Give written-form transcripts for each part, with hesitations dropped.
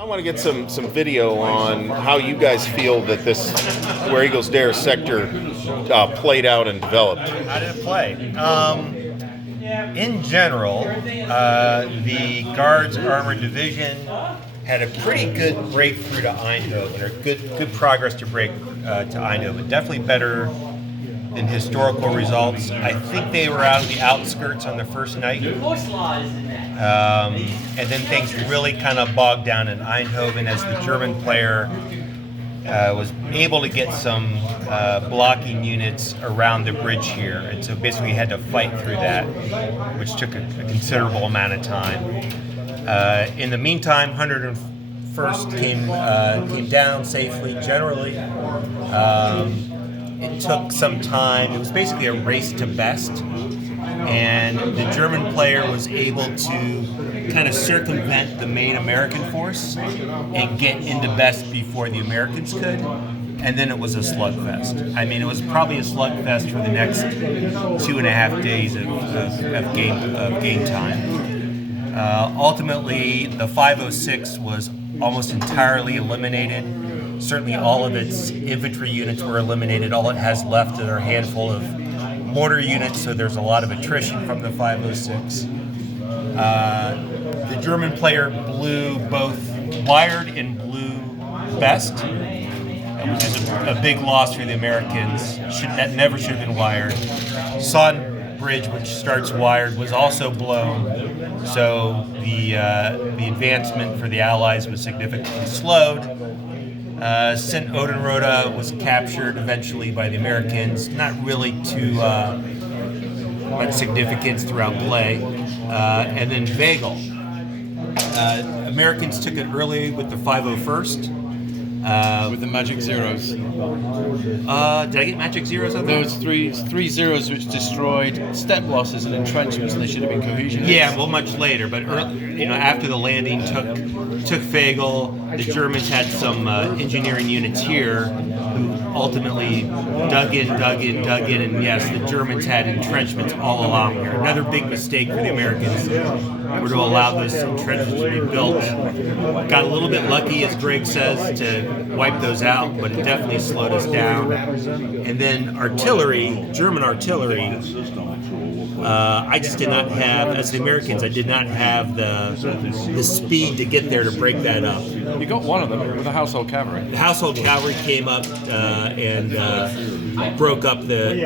I want to get some video on how you guys feel that this Where Eagles Dare sector played out and developed. How did it play? In general, the Guards Armored Division had a pretty good breakthrough to Eindhoven, or good progress to break to Eindhoven. Definitely better than historical results. I think they were out of the outskirts on the first night. And then things really kind of bogged down in Eindhoven as the German player was able to get some blocking units around the bridge here. And so basically had to fight through that, which took a considerable amount of time. In the meantime, 101st came down safely, generally. It took some time. It was basically a race to best. And the German player was able to kind of circumvent the main American force and get into best before the Americans could. And then it was a slugfest. I mean, it was probably a slugfest for the next 2.5 days of game time. Ultimately, the 506 was almost entirely eliminated. Certainly all of its infantry units were eliminated. All it has left are a handful of mortar units, so there's a lot of attrition from the 506. The German player blew both wired and blew best, which is a big loss for the Americans. That never should have been wired. Son Bridge, which starts wired, was also blown, so the advancement for the Allies was significantly slowed. Sint Odenrode was captured eventually by the Americans, not really too much significance throughout play. And then Vagel. Americans took it early with the 501st. With the magic zeros. Did I get magic zeros on There that? was three zeros which destroyed step losses and entrenchments, and they should have been cohesion. Yeah, well, much later, but after the landing took Vagel, the Germans had some engineering units here who ultimately dug in, and yes, the Germans had entrenchments all along here. Another big mistake for the Americans were to allow those entrenchments to be built. Got a little bit lucky, as Greg says, to wipe those out, but it definitely slowed us down. And then artillery, German artillery, I just did not have, as the Americans, I did not have the speed to get there to break that up. You got one of them with the household cavalry. The household cavalry came up and broke up the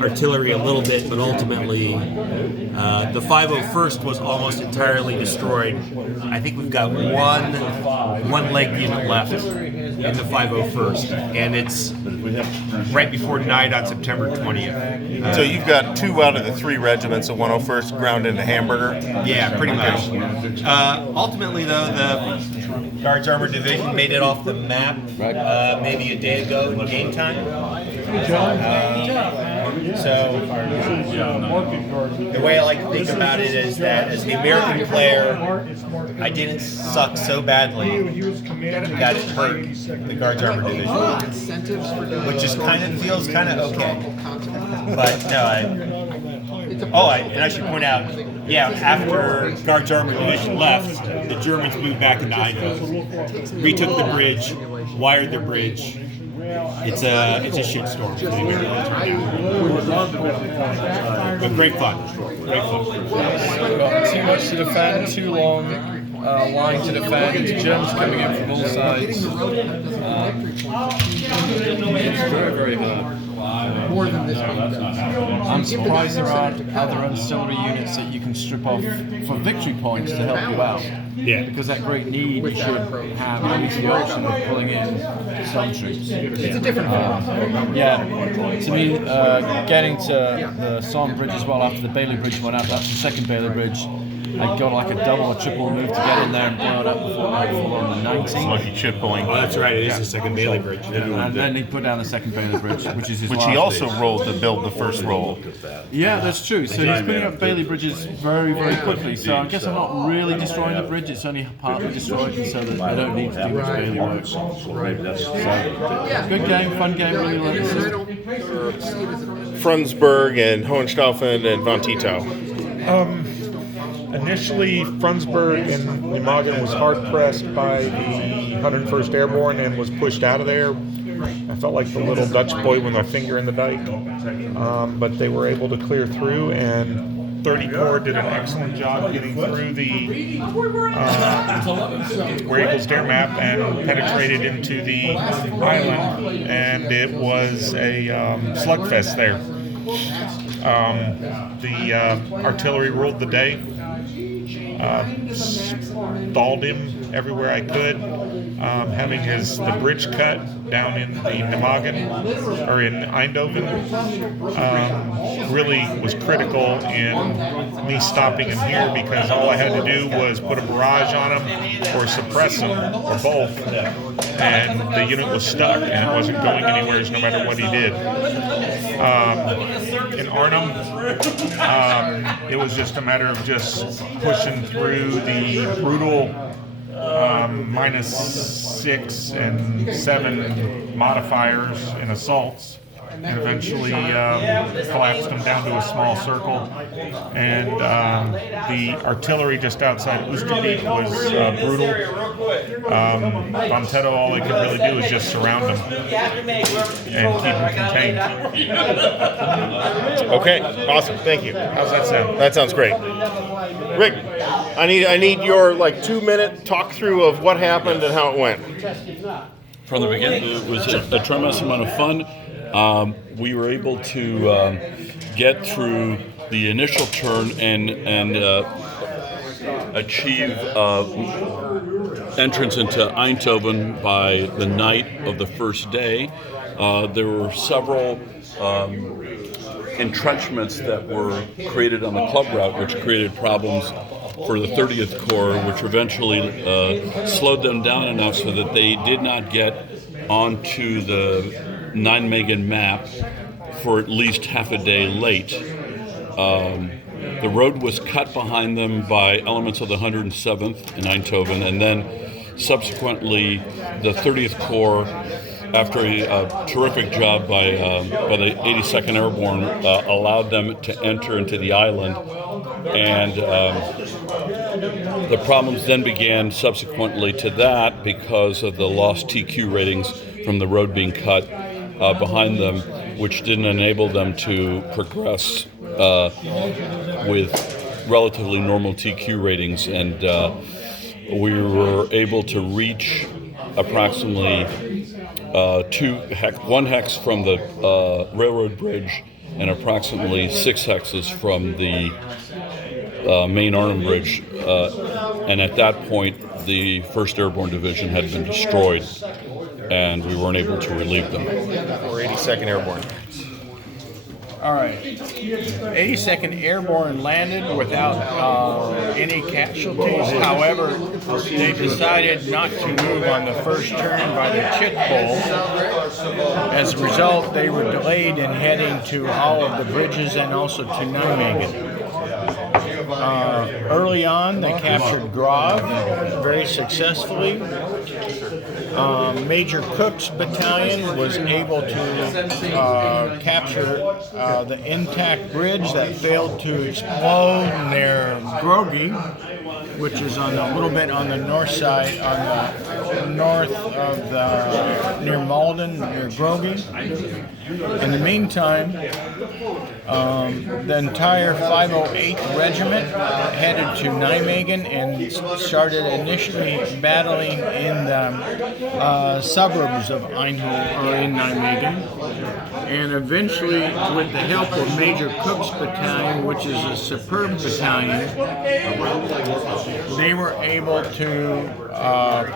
artillery a little bit, but ultimately the 501st was almost entirely destroyed. I think we've got one leg unit left in the 501st, and it's right before night on September 20th. So you've got 2 out of the 3 regiments of 101st ground into hamburger? Yeah, pretty much. Ultimately, though, the Guards Armored Division made it off the map maybe a day ago in game time. So the way I like to think about it is that as the American player, I didn't suck so badly that it hurt the Guards Armored Division, which just feels kind of okay. But no, and I should point out, after Guards Armored Division left, the Germans moved back into Eindhoven, retook the bridge, wired the bridge. It's a shitstorm for the Americans right now. But great fun. Got too much to defend, too long line to defend. Germans coming in from all sides. It's very, very hard. More than this one does. I'm surprised there aren't other ancillary units that you can strip off for victory points to help you out. Yeah. Because that great need, you should have at least the option of pulling in some troops. It's a different one. Yeah. To me, getting to the Somme Bridge as well after the Bailey Bridge went up, that's the second Bailey Bridge. I got like a double or triple move to get in there and blow it up before nightfall on the 19th. Lucky chip pulling. Oh, that's right. It is the second Bailey Bridge. And then he put down the second Bailey Bridge, which is his Which last he also bridge. rolled to build the first roll. Yeah, that's true. So he's putting up Bailey bridges very, very quickly. So I guess I'm not really destroying the bridge. It's only partly destroyed, and so that I don't need to do much Bailey work. So, good game, fun game. Really like the system. Frundsberg and Hohenstaufen and von Tito. Initially, Frundsberg in Nemagen was hard pressed by the 101st Airborne and was pushed out of there. I felt like the little Dutch boy with my finger in the dike, but they were able to clear through, and 30 Corps did an excellent job getting through the Where Eagles Dare map and penetrated into the island, and it was a slugfest there. The artillery ruled the day. Stalled him everywhere I could. Having the bridge cut down in the Nemagen or in Eindhoven really was critical in me stopping him here, because all I had to do was put a barrage on him or suppress him or both, and the unit was stuck and it wasn't going anywhere no matter what he did. In Arnhem, it was just a matter of just pushing through the brutal -6 and 7 modifiers in assaults, and eventually collapsed them down to a small circle. And the artillery just outside Oosterbeek was brutal. Von Teddo, all they could really do is just surround them and keep them contained. Okay, awesome. Thank you. How's that sound? That sounds great. Rick, I need your 2-minute talk through of what happened and how it went. From the beginning, it was a tremendous amount of fun. We were able to get through the initial turn and achieve entrance into Eindhoven by the night of the first day. There were several entrenchments that were created on the club route, which created problems for the 30th Corps, which eventually slowed them down enough so that they did not get onto the Nijmegen map for at least half a day late. The road was cut behind them by elements of the 107th in Eindhoven, and then subsequently the 30th Corps, after a terrific job by the 82nd Airborne, allowed them to enter into the island, and the problems then began subsequently to that because of the lost TQ ratings from the road being cut behind them, which didn't enable them to progress with relatively normal TQ ratings, and we were able to reach approximately one hex from the railroad bridge and approximately 6 hexes from the main Arnhem Bridge, and at that point the 1st Airborne Division had been destroyed and we weren't able to relieve them. Or 82nd Airborne. All right. 82nd Airborne landed without any casualties. However, they decided not to move on the first turn by the chit pole. As a result, they were delayed in heading to all of the bridges and also to Nijmegen. Early on, they captured Grove very successfully. Major Cook's battalion was able to capture the intact bridge that failed to explode near Grogi, which is on a little bit on the north side, on the north of near Malden, near Grogi. In the meantime, the entire 508th Regiment headed to Nijmegen and started initially battling in the suburbs of Eindhoven, or in Nijmegen, and eventually, with the help of Major Cook's battalion, which is a superb battalion, they were able to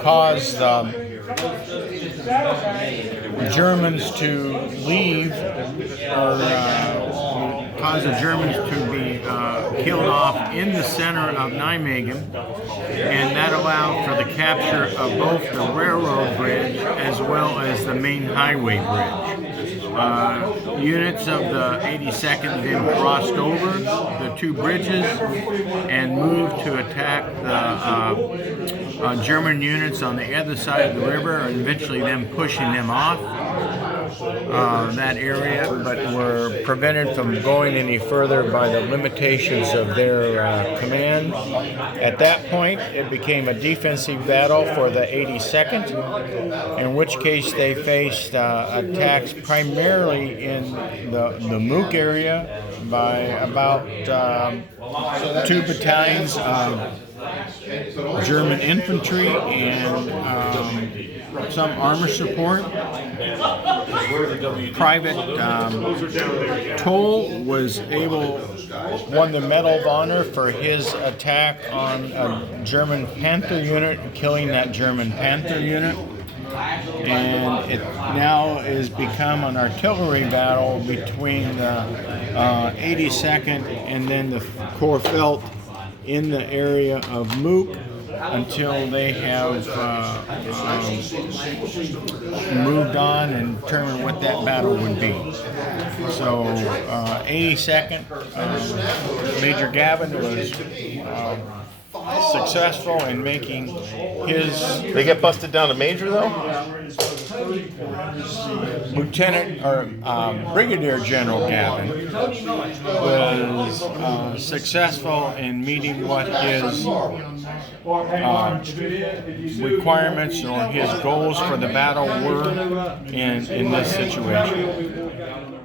cause the Germans to leave, or cause the Germans to be killed off in the center of Nijmegen, and that allowed for the capture of both the railroad bridge as well as the main highway bridge. Units of the 82nd then crossed over the two bridges and moved to attack the German units on the other side of the river, and eventually them pushing them off. that area, but were prevented from going any further by the limitations of their command. At that point, it became a defensive battle for the 82nd, in which case they faced attacks primarily in the Mook area by about 2 battalions of German infantry and some armor support. Private Toll won the Medal of Honor for his attack on a German Panther unit, killing that German Panther unit. And it now has become an artillery battle between the 82nd and then the Corps Felt in the area of Mook until they have moved on and determined what that battle would be. So 82nd, Major Gavin was successful in making his... They get busted down to major though? Lieutenant or Brigadier General Gavin was successful in meeting what his requirements or his goals for the battle were in this situation.